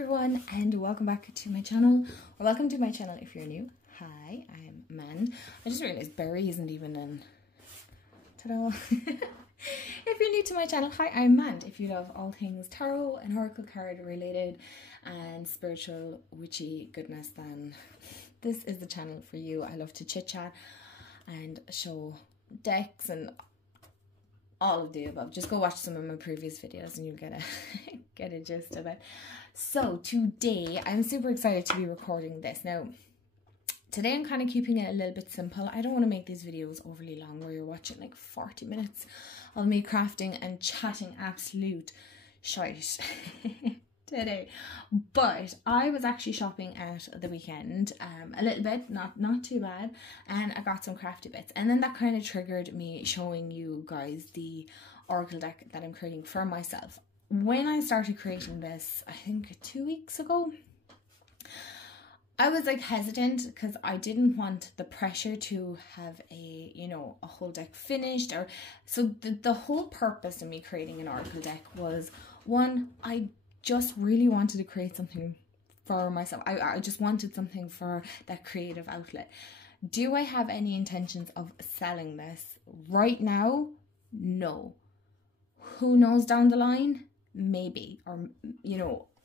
everyone, and welcome back to my channel, or welcome to my channel if you're new. Hi, I'm Man. I just realized Barry isn't even in. Ta-da! If you're new to my channel, hi, I'm Man. If you love all things tarot and oracle card related and spiritual witchy goodness, then this is the channel for you. I love to chit chat and show decks and all of the above. Just go watch some of my previous videos and you'll get a gist of it. So today I'm super excited to be recording this. Now today I'm kind of keeping it a little bit simple. I don't want to make these videos overly long where you're watching like 40 minutes of me crafting and chatting absolute shite today. But I was actually shopping at the weekend a little bit, not too bad, and I got some crafty bits, and then that kind of triggered me showing you guys the oracle deck that I'm creating for myself. When I started creating this, I think 2 weeks ago, I was like hesitant because I didn't want the pressure to have a whole deck finished, or so the whole purpose of me creating an oracle deck was, one, I just really wanted to create something for myself. I just wanted something for that creative outlet. Do I have any intentions of selling this right now? No. Who knows down the line? Maybe. Or,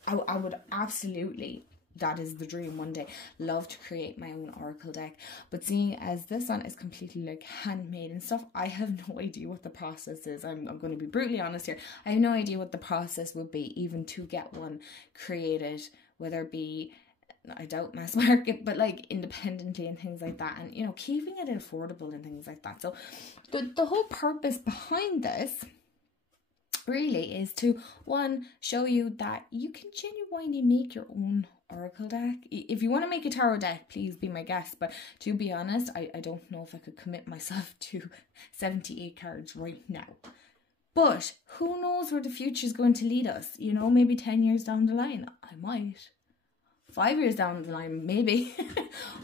I would absolutely, that is the dream one day, love to create my own oracle deck. But seeing as this one is completely like handmade and stuff, I have no idea what the process is. I'm going to be brutally honest here. I have no idea what the process would be even to get one created, whether it be, I doubt mass market, but like independently and things like that, and keeping it affordable and things like that. So the whole purpose behind this really is to, one, show you that you can genuinely make your own oracle deck. If you want to make a tarot deck, please be my guest, but to be honest, I don't know if I could commit myself to 78 cards right now. But who knows where the future is going to lead us? Maybe 10 years down the line, I might. 5 years down the line, maybe.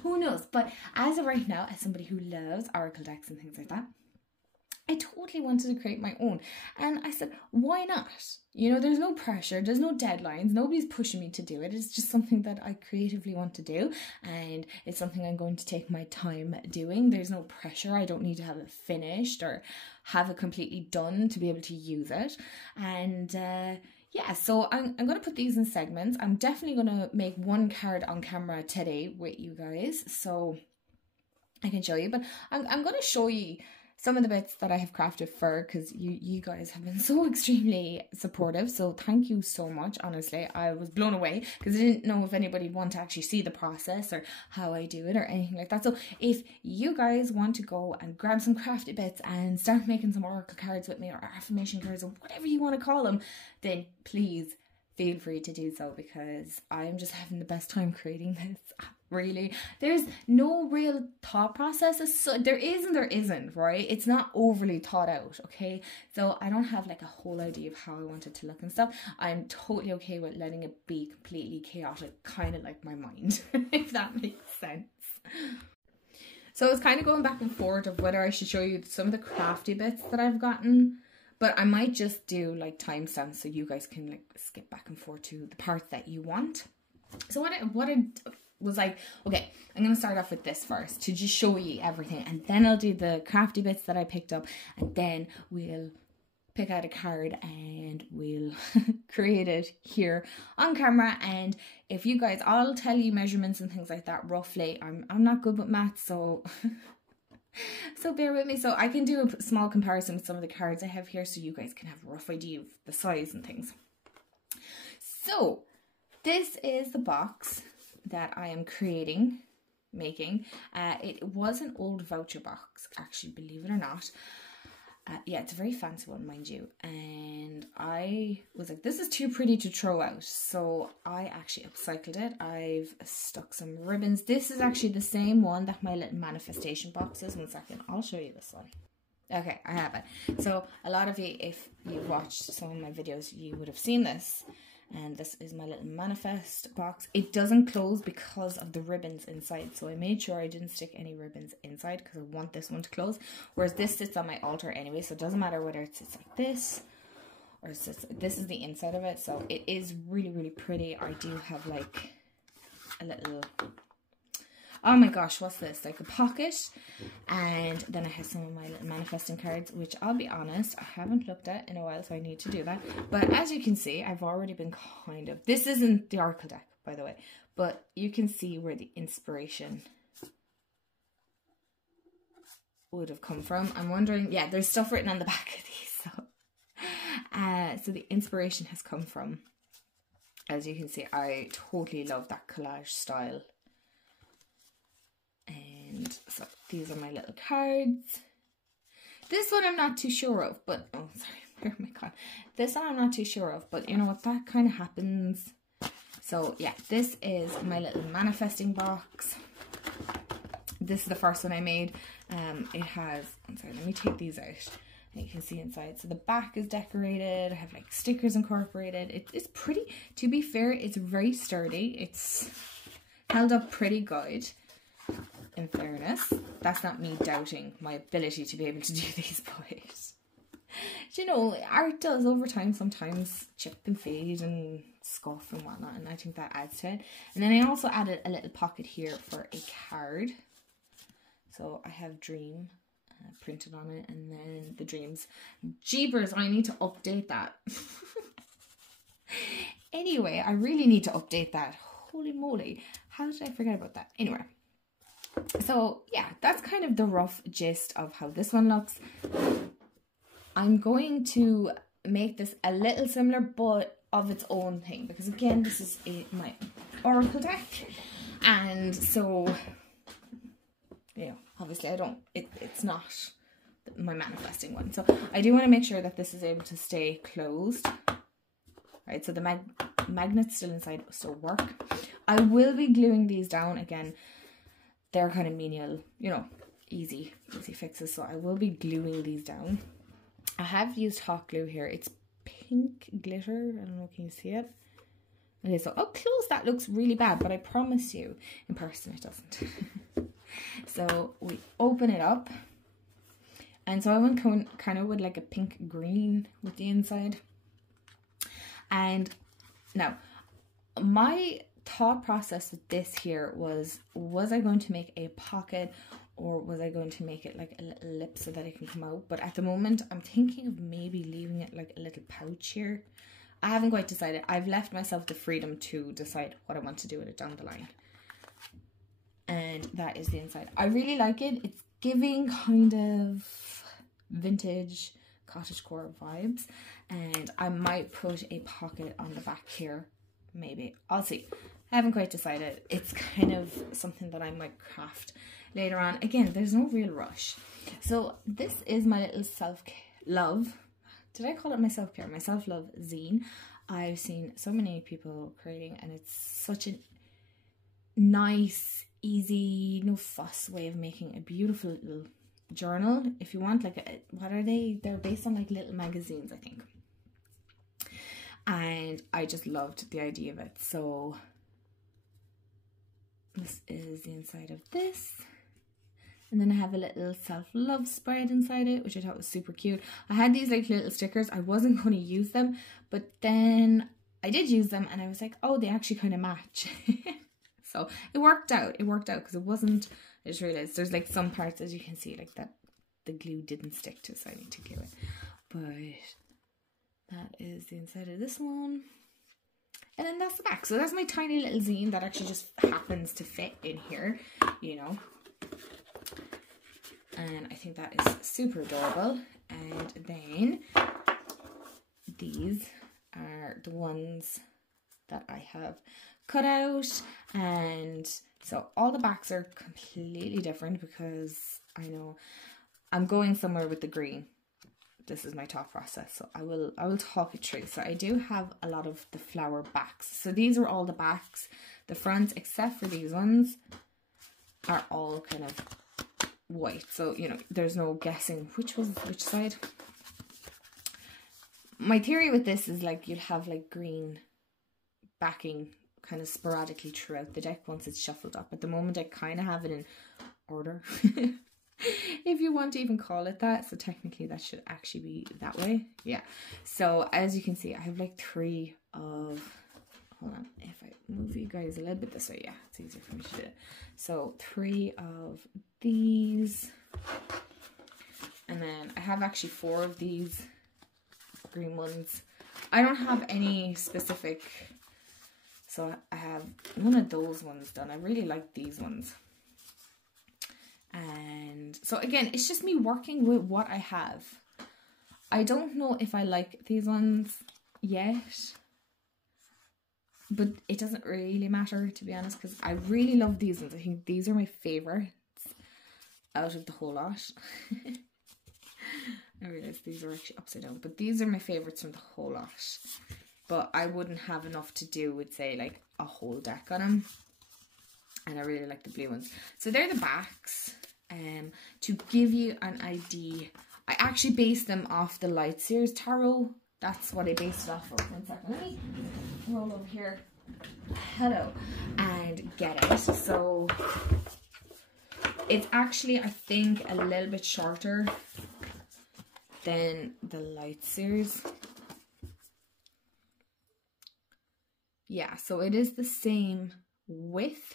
Who knows? But as of right now, as somebody who loves oracle decks and things like that, I totally wanted to create my own. And I said, why not? There's no pressure, there's no deadlines, nobody's pushing me to do it. It's just something that I creatively want to do, and it's something I'm going to take my time doing. There's no pressure. I don't need to have it finished or have it completely done to be able to use it. And yeah, so I'm going to put these in segments. I'm definitely going to make one card on camera today with you guys so I can show you. But I'm going to show you some of the bits that I have crafted for, because you guys have been so extremely supportive. So thank you so much. Honestly, I was blown away because I didn't know if anybody would want to actually see the process or how I do it or anything like that. So if you guys want to go and grab some crafty bits and start making some oracle cards with me, or affirmation cards, or whatever you want to call them, then please feel free to do so, because I'm just having the best time creating this. Really, there's no real thought process. So there is and there isn't, right? It's not overly thought out, okay? So I don't have like a whole idea of how I want it to look and stuff. I'm totally okay with letting it be completely chaotic, kind of like my mind, if that makes sense. So I was kind of going back and forth of whether I should show you some of the crafty bits that I've gotten, but I might just do like timestamps so you guys can like skip back and forth to the part that you want. So what I was like, okay, I'm going to start off with this first to just show you everything, and then I'll do the crafty bits that I picked up, and then we'll pick out a card and we'll create it here on camera. And if you guys, I'll tell you measurements and things like that roughly. I'm not good with maths, so so bear with me. So I can do a small comparison with some of the cards I have here so you guys can have a rough idea of the size and things. So this is the box that I am making. It was an old voucher box, actually, believe it or not. Yeah, it's a very fancy one, mind you. And I was like, this is too pretty to throw out. So I actually upcycled it. I've stuck some ribbons. This is actually the same one that my little manifestation box is. 1 second, I'll show you this one. Okay, I have it. So a lot of you, if you've watched some of my videos, you would have seen this. And this is my little manifest box. It doesn't close because of the ribbons inside, so I made sure I didn't stick any ribbons inside because I want this one to close, whereas this sits on my altar anyway, so it doesn't matter whether it sits like this or this is the inside of it. So it is really, really pretty. I do have like a little, oh my gosh, what's this? Like a pocket. And then I have some of my little manifesting cards, which I'll be honest, I haven't looked at in a while, so I need to do that. But as you can see, I've already been kind of, this isn't the Oracle deck, by the way, but you can see where the inspiration would have come from. I'm wondering, yeah, there's stuff written on the back of these, so the inspiration has come from, as you can see, I totally love that collage style. And so these are my little cards. This one I'm not too sure of, but oh sorry, where am I gone? This one I'm not too sure of, but you know what, that kind of happens. So yeah, this is my little manifesting box. This is the first one I made. It has, I'm sorry, let me take these out. And you can see inside. So the back is decorated. I have like stickers incorporated. It's pretty, to be fair, it's very sturdy. It's held up pretty good. In fairness, that's not me doubting my ability to be able to do these, but you know, art does over time sometimes chip and fade and scuff and whatnot, and I think that adds to it. And then I also added a little pocket here for a card. So I have Dream printed on it, and then the dreams. Jeepers, I need to update that. Anyway, I really need to update that. Holy moly, how did I forget about that? Anyway. So yeah, that's kind of the rough gist of how this one looks. I'm going to make this a little similar, but of its own thing, because again, this is my Oracle deck, and so, you know, obviously I don't, it's not my manifesting one, so I do want to make sure that this is able to stay closed, right? So the magnets still inside still work. I will be gluing these down again. They're kind of menial, you know, easy fixes. So I will be gluing these down. I have used hot glue here. It's pink glitter. I don't know, can you see it? Okay, so up close that looks really bad, but I promise you, in person it doesn't. So we open it up. And so I went kind of with like a pink green with the inside. And now, my thought process with this here was I going to make a pocket, or was I going to make it like a little lip so that it can come out? But at the moment I'm thinking of maybe leaving it like a little pouch here. I haven't quite decided. I've left myself the freedom to decide what I want to do with it down the line. And that is the inside. I really like it. It's giving kind of vintage cottagecore vibes, and I might put a pocket on the back here, maybe. I'll see. I haven't quite decided. It's kind of something that I might craft later on. Again, there's no real rush. So this is my little self-love. Did I call it my self-care? My self-love zine. I've seen so many people creating, and it's such a nice, easy, no fuss way of making a beautiful little journal. If you want, like, what are they? They're based on like little magazines, I think. And I just loved the idea of it. So this is the inside of this. And then I have a little self-love spread inside it, which I thought was super cute. I had these like little stickers. I wasn't going to use them, but then I did use them, and I was like, oh, they actually kind of match. So it worked out. It worked out because it wasn't, I just realized there's like some parts, as you can see, like that the glue didn't stick to, so I need to glue it. But that is the inside of this one. And then that's the back. So that's my tiny little zine that actually just happens to fit in here, you know. And I think that is super adorable. And then these are the ones that I have cut out. And so all the backs are completely different because I know I'm going somewhere with the green. This is my thought process, so I will talk it through. So I do have a lot of the flower backs. So these are all the backs. The fronts, except for these ones, are all kind of white. So, you know, there's no guessing which was which side. My theory with this is like you'll have like green backing kind of sporadically throughout the deck once it's shuffled up. At the moment I kind of have it in order. if you want to even call it that. So technically that should actually be that way. Yeah. So as you can see, I have like 3 of, hold on, if I move you guys a little bit this way, yeah, it's easier for me to do it. So 3 of these, and then I have actually 4 of these green ones. I don't have any specific, so I have one of those ones done. I really like these ones. And so again, it's just me working with what I have. I don't know if I like these ones yet, but it doesn't really matter, to be honest, because I really love these ones. I think these are my favorites out of the whole lot. I realize these are actually upside down, but these are my favorites from the whole lot. But I wouldn't have enough to do with, say, like a whole deck on them. And I really like the blue ones. So they're the backs. To give you an idea, I actually based them off the Light Series Tarot. That's what I based it off of. 1 second. Let me roll over here. Hello. And get it. So it's actually, I think, a little bit shorter than the Light Series. Yeah, so it is the same width.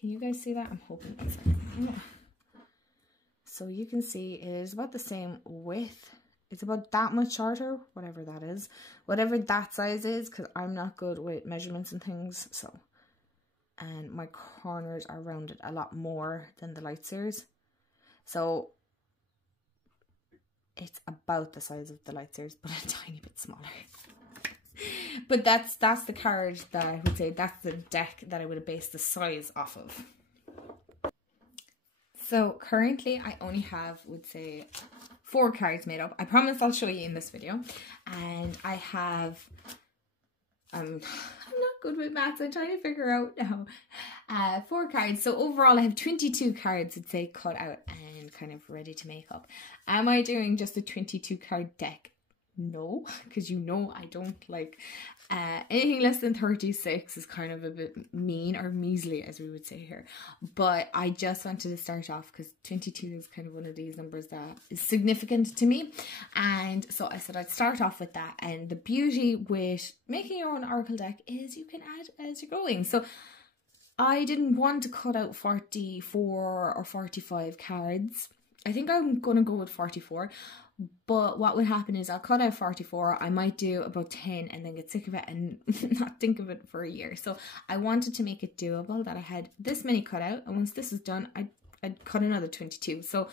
Can you guys see that? I'm hoping. 1 second. Yeah. So you can see it is about the same width. It's about that much shorter, whatever that is. Whatever that size is, because I'm not good with measurements and things. So, and my corners are rounded a lot more than the Light Series. So it's about the size of the Light Series, but a tiny bit smaller. But that's the card that I would say, that's the deck that I would have based the size off of. So currently I only have, would say, 4 cards made up. I promise I'll show you in this video. And I have, I'm not good with maths, I'm trying to figure out now. 4 cards. So overall I have 22 cards, I'd say, cut out and kind of ready to make up. Am I doing just a 22 card deck? No, because you know I don't like anything less than 36 is kind of a bit mean, or measly as we would say here. But I just wanted to start off because 22 is kind of one of these numbers that is significant to me, and so I said I'd start off with that. And the beauty with making your own oracle deck is you can add as you're going. So I didn't want to cut out 44 or 45 cards. I think I'm gonna go with 44. But what would happen is I'll cut out 44, I might do about 10 and then get sick of it and not think of it for a year. So I wanted to make it doable, that I had this many cut out, and once this is done, I'd cut another 22. So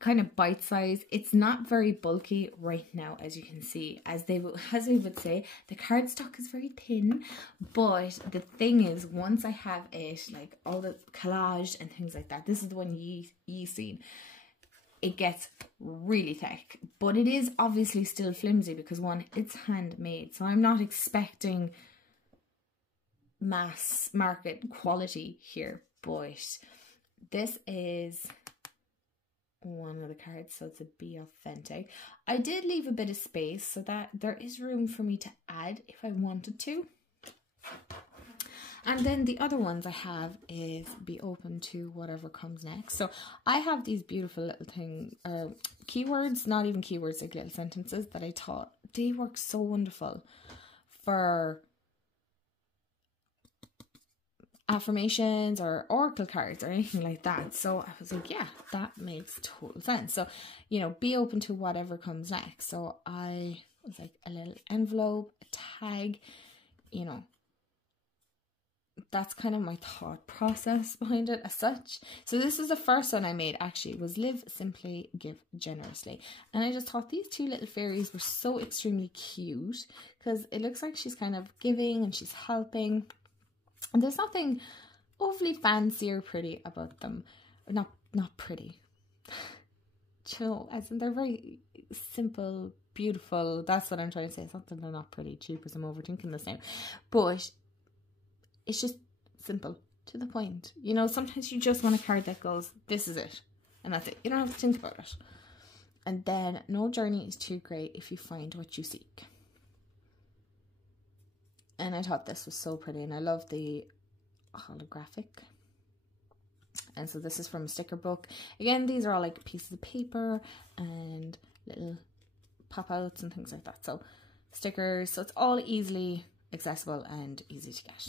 kind of bite size. It's not very bulky right now, as you can see. As we would say, the cardstock is very thin, but the thing is, once I have it, like all the collaged and things like that, this is the one ye seen, it gets really thick, but it is obviously still flimsy because, one, it's handmade, so I'm not expecting mass market quality here. But this is one of the cards, so it's a Be Authentic. I did leave a bit of space so that there is room for me to add if I wanted to. And then the other ones I have is Be Open to Whatever Comes Next. So I have these beautiful little keywords, not even keywords, like little sentences that I thought they work so wonderful for affirmations or oracle cards or anything like that. So I was like, yeah, that makes total sense. So, you know, be open to whatever comes next. So I was like, a little envelope, a tag, you know, that's kind of my thought process behind it as such. So this is the first one I made, actually, was Live Simply, Give Generously. And I just thought these 2 little fairies were so extremely cute because it looks like she's kind of giving and she's helping. And there's nothing overly fancy or pretty about them. Not pretty. You know, as in they're very simple, beautiful. That's what I'm trying to say. It's not that they're not pretty, too, because I'm overthinking this now. But it's just simple, to the point. You know, sometimes you just want a card that goes, this is it, and that's it. You don't have to think about it. And then, no journey is too great if you find what you seek. And I thought this was so pretty, and I love the holographic And so this is from a sticker book. Again, these are all like pieces of paper and little pop outs and things like that. So stickers, so it's all easily accessible and easy to get.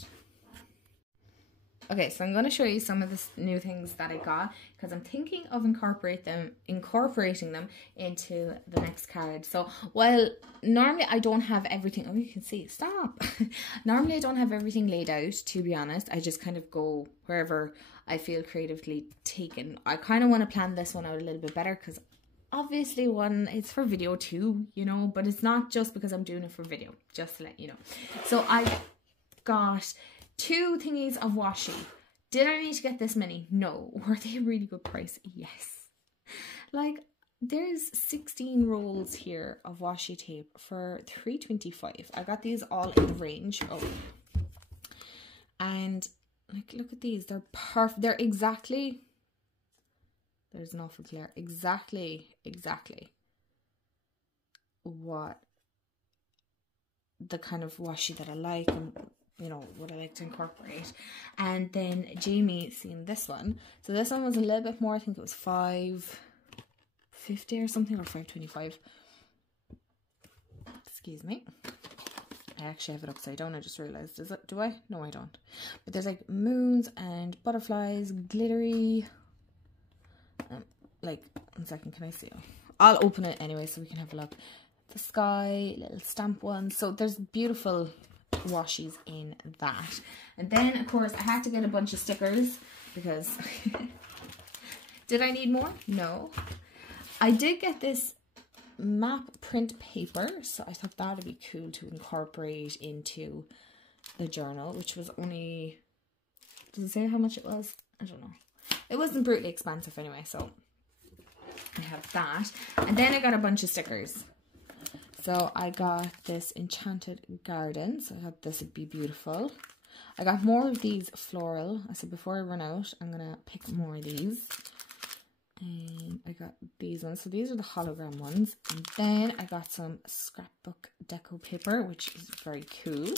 Okay, so I'm going to show you some of the new things that I got, because I'm thinking of incorporating them into the next card. So while normally I don't have everything, oh, you can see, stop. Normally I don't have everything laid out, to be honest. I just kind of go wherever I feel creatively taken. I kind of want to plan this one out a little bit better, because obviously one, it's for video too, you know, but it's not just because I'm doing it for video, just to let you know. So I got 2 thingies of washi. Did I need to get this many? No. Were they a really good price? Yes. Like, there's 16 rolls here of washi tape for $3.25. I got these all in the range. Oh. And, like, look at these. They're perfect. They're exactly, there's an awful glare. Exactly what the kind of washi that I like, and you know what I like to incorporate. And then Jamie seen this one, so this one was a little bit more. I think it was $5.50 or something, or $5.25. Excuse me, I actually have it upside down. I just realized. Is it? Do I? No, I don't. But there's like moons and butterflies, glittery. Like, 1 second, can I see? I'll open it anyway so we can have a look. The sky, little stamp ones. So there's beautiful washies in that. And then of course I had to get a bunch of stickers, because did I need more? No. I did get this map print paper, so I thought that would be cool to incorporate into the journal, which was only, does it say how much it was? I don't know. It wasn't brutally expensive anyway, so I have that. And then I got a bunch of stickers. So I got this Enchanted Garden. So I thought this would be beautiful. I got more of these floral. I said before I run out, I'm going to pick more of these. And I got these ones. So these are the hologram ones. And then I got some scrapbook deco paper, which is very cool.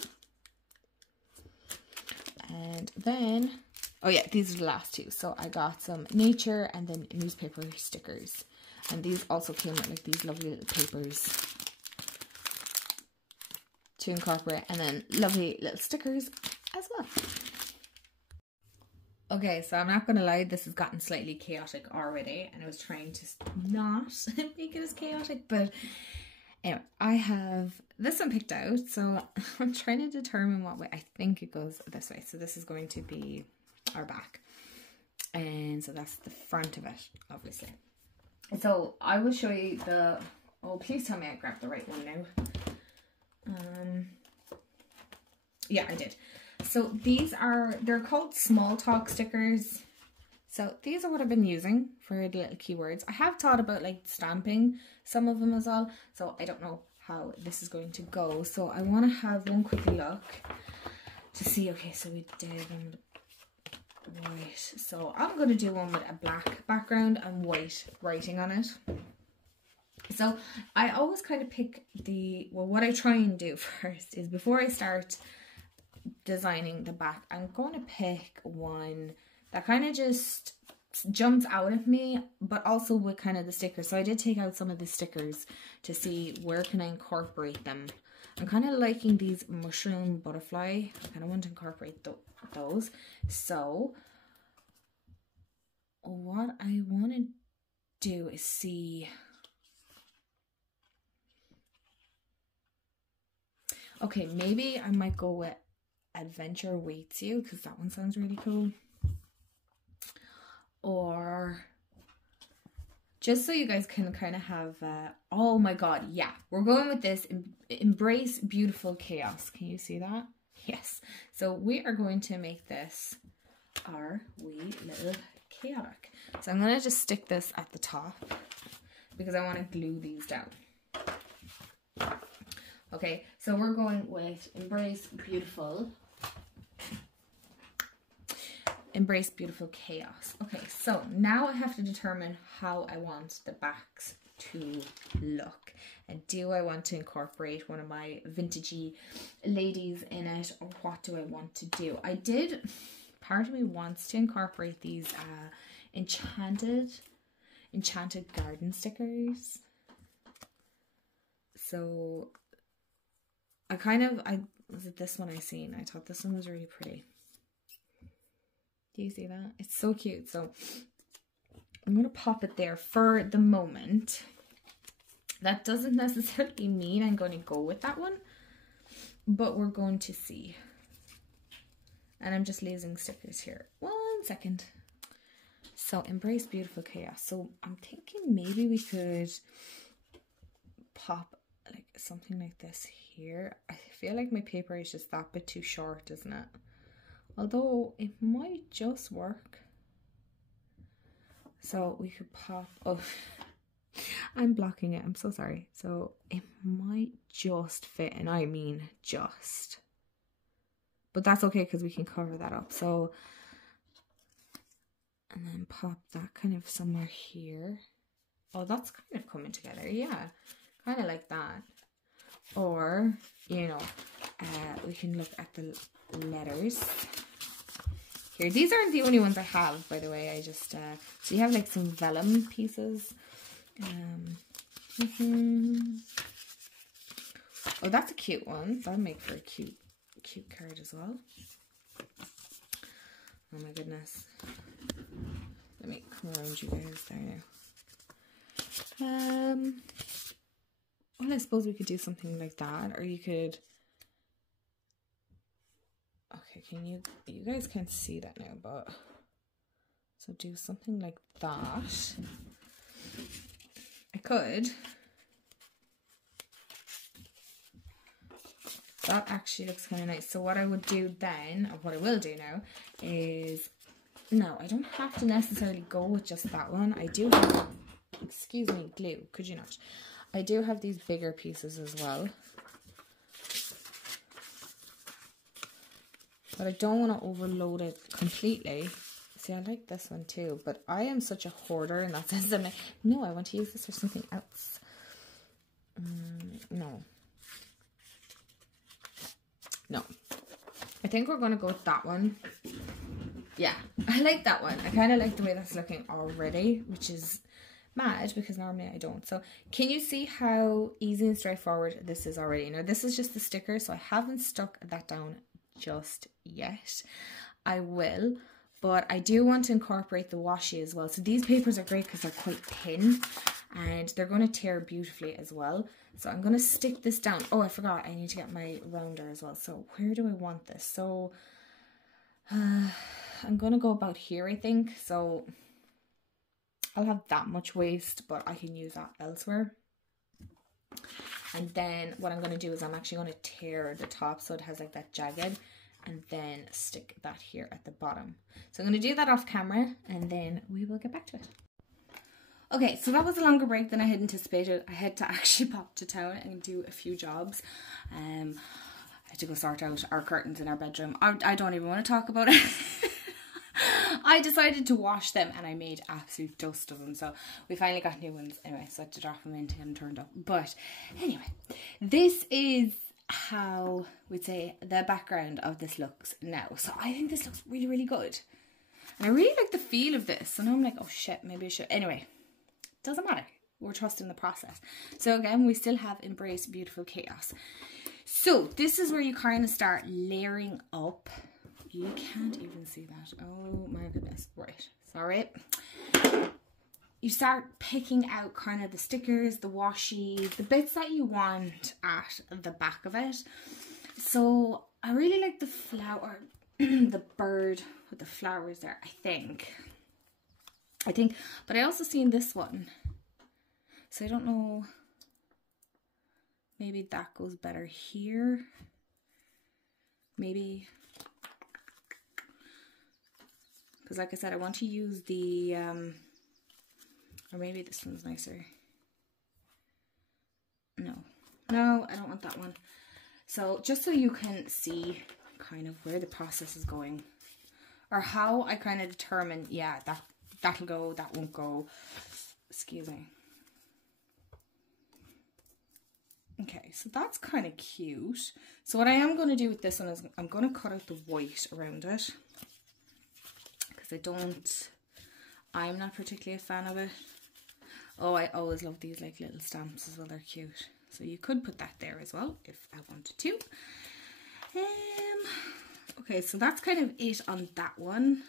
And then, oh yeah, these are the last 2. So I got some nature and then newspaper stickers. And these also came with like these lovely little papers to incorporate, and then lovely little stickers as well. Okay, so I'm not gonna lie, this has gotten slightly chaotic already, and I was trying to not make it as chaotic, but anyway, I have this one picked out, so I'm trying to determine what way. I think it goes this way. So this is going to be our back, and so that's the front of it, obviously. So I will show you the, oh please tell me I grabbed the right one now. Yeah, I did. So these are, they're called small talk stickers. So these are what I've been using for the little keywords. I have thought about like stamping some of them as well, so I don't know how this is going to go. So I want to have one quick look to see. Okay, so we did white. So I'm going to do one with a black background and white writing on it. So I always kind of pick the, well, what I try and do first is before I start designing the back, I'm going to pick one that kind of just jumps out at me, but also with kind of the stickers. So I did take out some of the stickers to see where can I incorporate them. I'm kind of liking these mushroom butterfly. I kind of want to incorporate those. So what I want to do is see, okay, maybe I might go with Adventure Waits You, because that one sounds really cool. Or just so you guys can kind of have, oh my god, yeah, we're going with this, Embrace Beautiful Chaos. Can you see that? Yes. So we are going to make this our wee little chaotic. So I'm going to just stick this at the top because I want to glue these down. Okay, so we're going with Embrace Beautiful Chaos. Okay, so now I have to determine how I want the backs to look. And do I want to incorporate one of my vintagey ladies in it, or what do I want to do? I did part of me wants to incorporate these enchanted garden stickers. So was it this one I seen? I thought this one was really pretty. Do you see that? It's so cute. So I'm going to pop it there for the moment. That doesn't necessarily mean I'm going to go with that one, but we're going to see. And I'm just losing stickers here. 1 second. So Embrace Beautiful Chaos. So I'm thinking maybe we could pop like something like this here. I feel like my paper is just that bit too short, isn't it? Although it might just work. So we could pop, oh, I'm blocking it, I'm so sorry. So it might just fit, and I mean just. But that's okay because we can cover that up. So, and then pop that kind of somewhere here. Oh, that's kind of coming together, yeah. Kind of like that. Or, you know, we can look at the letters. Here, these aren't the only ones I have, by the way. I just, so you have like some vellum pieces. Oh, that's a cute one. That'll make for a cute card as well. Oh my goodness. Let me come around you guys there now. Well, I suppose we could do something like that, or you could. Okay, you guys can't see that now, but so do something like that. I could. That actually looks kind of nice. So what I would do then, or what I will do now, is, no, I don't have to necessarily go with just that one. I do have, excuse me, glue, could you not? I do have these bigger pieces as well. But I don't want to overload it completely. See, I like this one too, but I am such a hoarder in that sense. I'm like, no, I want to use this for something else. No. I think we're going to go with that one. Yeah, I like that one. I kind of like the way that's looking already, which is mad because normally I don't. So can you see how easy and straightforward this is already? Now this is just the sticker, so I haven't stuck that down just yet. I will, but I do want to incorporate the washi as well. So these papers are great because they're quite thin and they're going to tear beautifully as well. So I'm going to stick this down. Oh, I forgot, I need to get my rounder as well. So where do I want this? So I'm going to go about here, I think. So I'll have that much waste, but I can use that elsewhere. And then what I'm going to do is I'm actually going to tear the top so it has like that jagged, and then stick that here at the bottom. So I'm going to do that off camera and then we will get back to it. Okay, so that was a longer break than I had anticipated. I had to actually pop to town and do a few jobs. I had to go sort out our curtains in our bedroom. I don't even want to talk about it. I decided to wash them and I made absolute dust of them. So we finally got new ones anyway, so I had to drop them in to get them turned up. But anyway, this is how we'd say the background of this looks now. So I think this looks really, really good. And I really like the feel of this. So now I'm like, oh shit, maybe I should. Anyway, doesn't matter. We're trusting the process. So again, we still have Embrace Beautiful Chaos. So this is where you kind of start layering up. You can't even see that. Oh my goodness. Right. Sorry. You start picking out kind of the stickers, the washi, the bits that you want at the back of it. So I really like the flower, the bird with the flowers there, I think. But I also seen this one. So I don't know. Maybe that goes better here. Maybe. Because like I said, I want to use the, or maybe this one's nicer. No, I don't want that one. So just so you can see kind of where the process is going. Or how I kind of determine, yeah, that'll go, that won't go. Excuse me. Okay, so that's kind of cute. So what I am going to do with this one is I'm going to cut out the white around it. because I'm not particularly a fan of it. Oh, I always love these like little stamps as well, they're cute. So you could put that there as well if I wanted to. Okay, so that's kind of it on that one.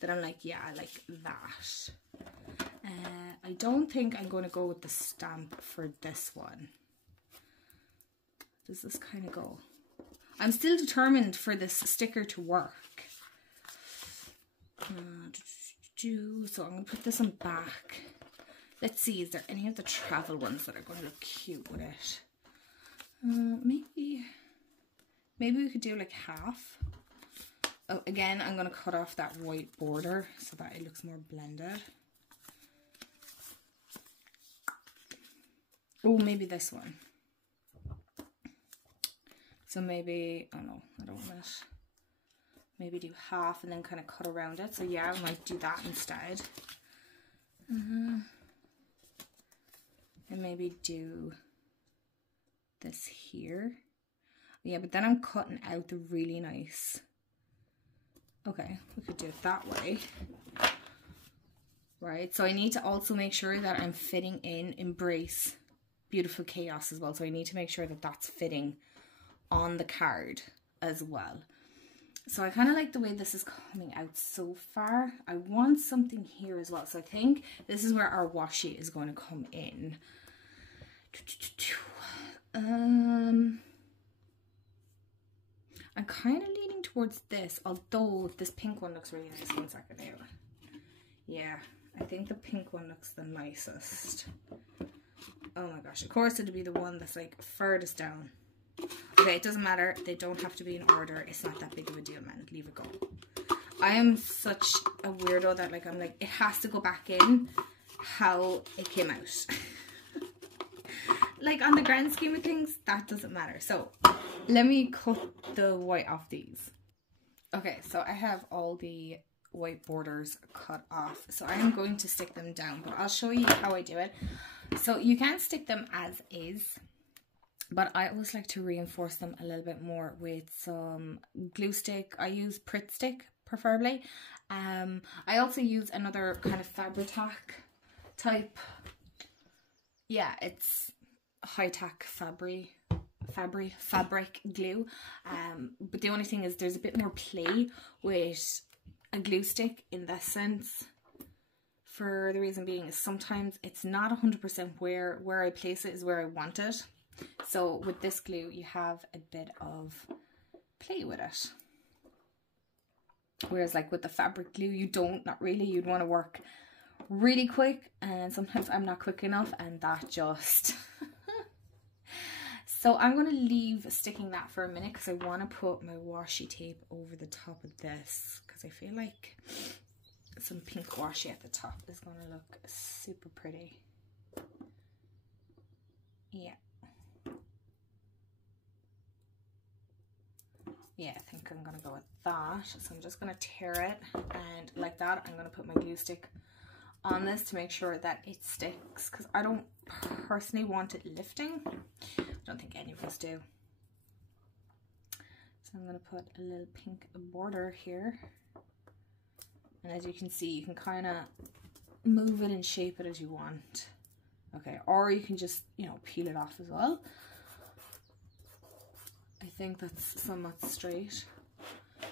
That I'm like, yeah, I like that. I don't think I'm going to go with the stamp for this one. Does this kind of go? I'm still determined for this sticker to work. So I'm going to put this on back. Let's see, is there any of the travel ones that are going to look cute with it? Maybe we could do like half. Oh, again, I'm going to cut off that white border so that it looks more blended. Oh, maybe this one. So maybe, oh no, I don't want it. Maybe do half and then kind of cut around it. So yeah, I might do that instead. And maybe do this here. Yeah, but then I'm cutting out the really nice. Okay, we could do it that way. Right, so I need to also make sure that I'm fitting in Embrace Beautiful Chaos as well. So I need to make sure that that's fitting on the card as well. So I kind of like the way this is coming out so far. I want something here as well. So I think this is where our washi is going to come in. I'm kind of leaning towards this, although this pink one looks really nice. 1 second here. Yeah, I think the pink one looks the nicest. Oh my gosh, of course it'd be the one that's like furthest down. Okay, it doesn't matter. They don't have to be in order. It's not that big of a deal, man. Leave it go. I am such a weirdo that like, I'm like, it has to go back in how it came out. Like on the grand scheme of things, that doesn't matter. So let me cut the white off these. Okay, so I have all the white borders cut off. So I am going to stick them down, but I'll show you how I do it. So you can stick them as is, but I always like to reinforce them a little bit more with some glue stick. I use Pritt Stick preferably. I also use another kind of Fabri-Tac type. Yeah, it's high-tack fabric glue. But the only thing is there's a bit more play with a glue stick in that sense. For the reason being is sometimes it's not 100% where I place it is where I want it. So with this glue, you have a bit of play with it. Whereas like with the fabric glue, you don't, not really. You'd want to work really quick, and sometimes I'm not quick enough, and that just... So I'm going to leave sticking that for a minute because I want to put my washi tape over the top of this, because I feel like some pink washi at the top is going to look super pretty. Yeah. Yeah, I think I'm going to go with that. So I'm just going to tear it, and like that, I'm going to put my glue stick on this to make sure that it sticks, because I don't personally want it lifting. I don't think any of us do. So I'm going to put a little pink border here. And as you can see, you can kind of move it and shape it as you want. Okay, or you can just, you know, peel it off as well. I think that's somewhat straight.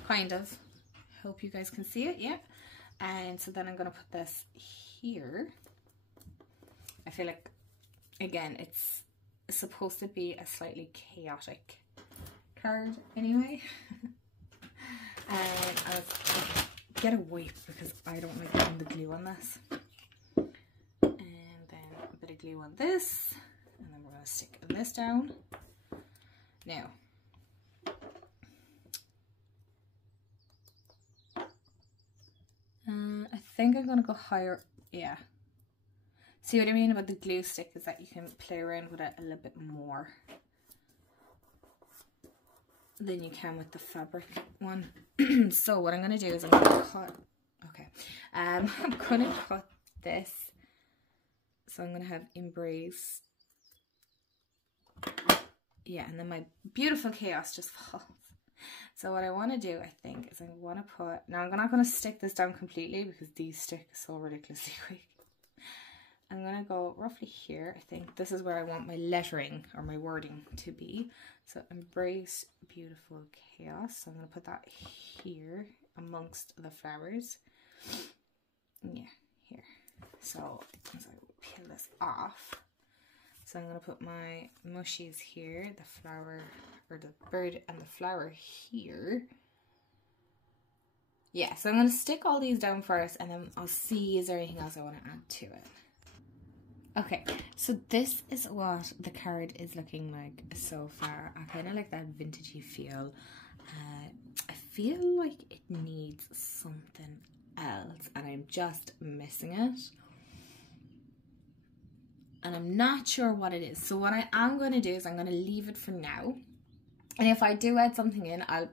Kind of. Hope you guys can see it, yeah. And so then I'm going to put this here. I feel like, again, it's supposed to be a slightly chaotic card anyway. And I'll get a wipe because I don't like putting the glue on this. And then a bit of glue on this. And then we're going to stick this down. Now, I think I'm going to go higher. Yeah. See what I mean about the glue stick is that you can play around with it a little bit more than you can with the fabric one. So what I'm going to do is I'm going to cut. Okay. I'm going to cut this. So I'm going to have Embrace. Yeah, and then my beautiful chaos just falls. So what I want to do, I think, is I want to put, now I'm not going to stick this down completely because these stick so ridiculously quick. I'm going to go roughly here. I think this is where I want my lettering or my wording to be. So embrace beautiful chaos. So I'm going to put that here amongst the flowers. Yeah, here. So as I peel this off, so I'm going to put my mushies here, the flower, or the bird and the flower here. Yeah, so I'm going to stick all these down first and then I'll see is there anything else I want to add to it. Okay, so this is what the card is looking like so far. I kind of like that vintagey feel. I feel like it needs something else and I'm just missing it. And I'm not sure what it is. So what I am going to do is I'm going to leave it for now. And if I do add something in, I'll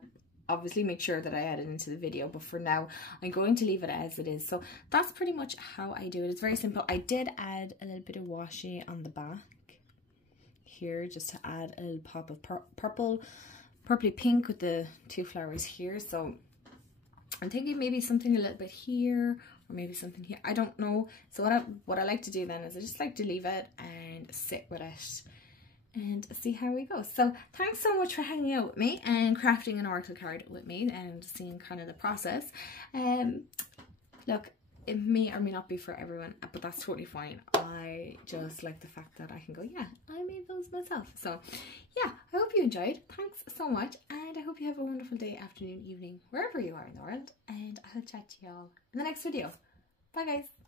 obviously make sure that I add it into the video, but for now I'm going to leave it as it is. So that's pretty much how I do it. It's very simple. I did add a little bit of washi on the back here just to add a little pop of purpley pink with the two flowers here. So I'm thinking maybe something a little bit here or maybe something here. I don't know. So what I like to do then is I just like to leave it and sit with it and see how we go. So thanks so much for hanging out with me and crafting an oracle card with me and seeing kind of the process. Look, it may or may not be for everyone, but that's totally fine. I just like the fact that I can go, yeah, I made those myself. So yeah, I hope you enjoyed. Thanks so much, and I hope you have a wonderful day, afternoon, evening, wherever you are in the world, and I'll chat to y'all in the next video. Bye guys.